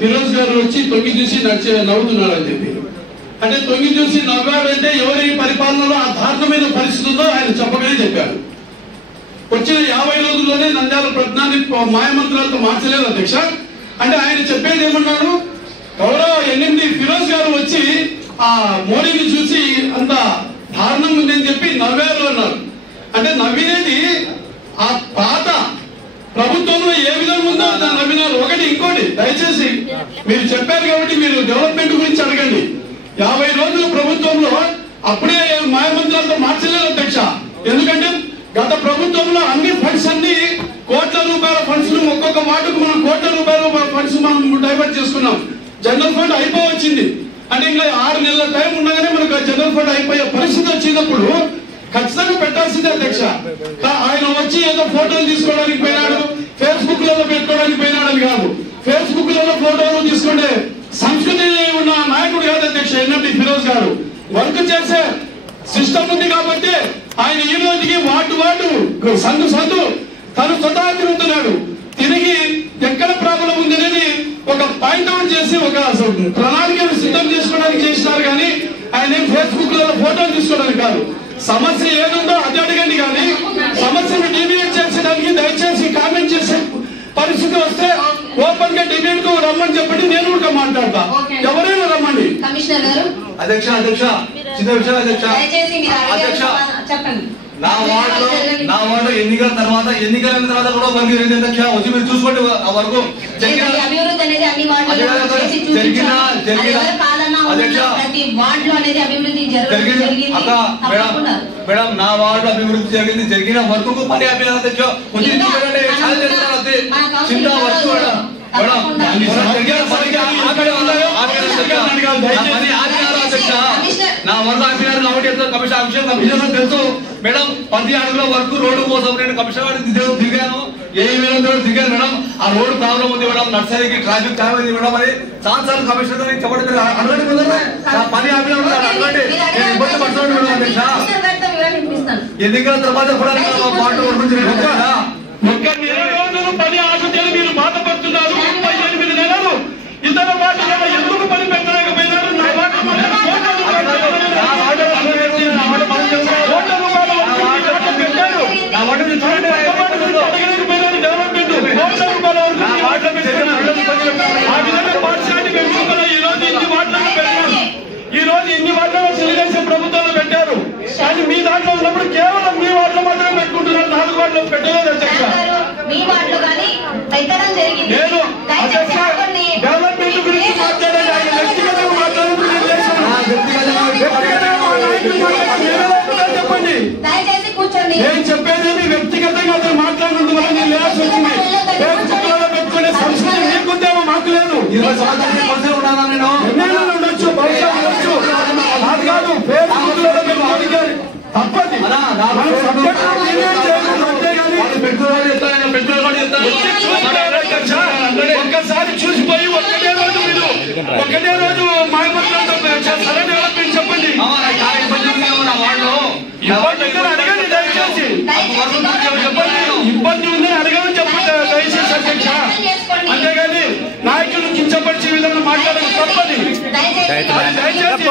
ఫిరోజ్ గారు వచ్చి తొంగి చూసి నవ్వుతున్నారు అని చెప్పి. అంటే తొంగి చూసి నవ్వాడంటే ఎవరి పరిపాలనలో ఆ దారుణమైన పరిస్థితి ఉందో ఆయన చెప్పగానే చెప్పారు. వచ్చిన 50 రోజుల్లోనే నంద్యాల ప్రజ్ఞాన్ని మాయమంత్రాలతో మార్చలేదు అధ్యక్ష. అంటే ఆయన చెప్పేది ఏమన్నాడు, గౌరవ ఎన్ఎండి ఫిరోజ్ గారు వచ్చి ఆ మోడీని చూసి అంత దారుణంగా ఉందని చెప్పి నవ్వారు అన్నారు. అంటే నవ్వినేది ఆ పాత ప్రభుత్వంలో ఏ విధంగా ఉందో నవ్వినారు. ఒకటి ఇంకోటి దయచేసి మీరు చెప్పారు కాబట్టి మీరు డెవలప్మెంట్ గురించి అడగండి. 50 రోజుల ప్రభుత్వంలో అప్పుడే మాయమంత్రాలతో మార్చలేదు అధ్యక్ష. ఎందుకంటే గత ప్రభుత్వంలో అన్ని ఫండ్స్ అన్ని కోట్ల రూపాయల ఫండ్స్ ఒక్కొక్క వార్డుకు మనం కోట్ల రూపాయల ఫండ్స్ మనం డైవర్ట్ చేసుకున్నాం. జనరల్ ఫండ్ అయిపోవచ్చింది. అంటే ఇంకా 6 నెలల టైం ఉండగానే మనకు జనరల్ ఫండ్ అయిపోయే పరిస్థితి వచ్చినప్పుడు ఖచ్చితంగా పెట్టాల్సిందే అధ్యక్ష. ఆయన వచ్చి ఏదో ఫోటోలు తీసుకోవడానికి పోయినాడు, ఫేస్బుక్ లలో పెట్టుకోవడానికి పోయినాడు అని కాదు. ఫేస్బుక్ లలో ఫోటోలు తీసుకుంటే సంస్కృతి ఉన్న నాయకుడు కాదు అధ్యక్ష ఎన్ఎండి ఫిరోజ్ గారు. వర్క్ చేసే సిస్టమ్ ఉంది కాబట్టి ఆయన ఈ రోజుకి వార్డు సందు తను స్వతహా తిరుగుతున్నాడు. తిరిగి ఎక్కడ ప్రాబ్లం ఉంది అనేది ఒక పాయింట్ అవుట్ చేసి ఒక ప్రణాళికను సిద్ధం చేసుకోవడానికి చేసినారు. కానీ ఆయన ఫేస్బుక్ లలో ఫోటోలు తీసుకోవడానికి కాదు. సమస్య ఏదుందో అది అడగండి. కానీ సమస్యను డిబేట్ చేసేదానికి దయచేసి కామెంట్ చేసే పరిస్థితి వస్తే ఓపెన్ గా డిబేట్ కు రమ్మని చెప్పండి. నేను కూడా మాట్లాడతా, ఎవరైనా రమ్మండి. అధ్యక్ష చిన్న విషయం అధ్యక్ష. నా వార్డు ఎన్నికల తర్వాత కూడా వర్క్ జరిగింది అధ్యక్ష. వచ్చి మీరు చూసుకోండి ఆ వరకు జరిగిన మేడం నా వార్డు అభివృద్ధి జరిగిన వర్క్ పని ఆపిన అధ్యక్ష. కొంచెం చిన్న వర్క్ నా వరద ఆపినారు కాబట్టి కమిషన్ తెలుసు మేడం. 10 అడుగుల వరకు రోడ్డు కోసం నేను కమిషనర్ దిగాను, ఏ దిగాను మేడం. ఆ రోడ్డు ప్రాబ్లం ఉంది మేడం, నర్సరీకి ట్రాఫిక్ జామ్ అయింది మేడం. అది ఛాన్సర్ కమిషనర్ చెప్పండి. మీరు అడగండి, 10 ఆపిన అడగండి, నేను ఇబ్బంది పడుతున్నాను మేడం అధ్యక్ష. ఎన్నికల తర్వాత కూడా పార్టీ ఒక్క 20 రోజులు పని ఆగితే మీరు బాధపడుతున్నారు. 18 నెలలు ఇతర పార్టీలలో ఎందుకు పని పెట్టలేకపోయినారు? నా ఈ రోజు ఇన్ని వార్డులలో తెలుగుదేశం ప్రభుత్వంలో పెట్టారు. కానీ మీ దాంట్లో ఉన్నప్పుడు కేవలం మీ వార్డులో మాత్రమే పెట్టుకుంటున్నారు, 4 వార్డులో పెట్టలేదు అధ్యక్ష. నేను అధ్యక్ష డెవలప్మెంట్ గురించి మాట్లాడండి. ఆయన వ్యక్తిగతంగా చెప్పండి. నేను చెప్పేది వ్యక్తిగతంగా అతను మాట్లాడినందు వల్ల నేను లేయాల్సి వచ్చింది. ఫేస్బుక్ పెట్టుకునే సంస్కృతి మీకుందేమో మాకు లేదు. ఎన్నేళ్ళు ఉండొచ్చు, బహుశా ఉండొచ్చు, అది కాదు. ఫేస్బుక్ లో పెట్టుకోవడానికి తప్పది. ఒక్కసారి చూసిపోయి ఒక్కటే రోజు మాయమంత్రాలతో సరే డెవలప్మెంట్ చెప్పండి. అడగండి దయచేసి. ఇబ్బంది ఉందని అడగమని చెప్పండి దయచేసి అధ్యక్ష. అంతేగాని నాయకులు కించపరిచే విధంగా మాట్లాడడం తప్పది. దయచేసి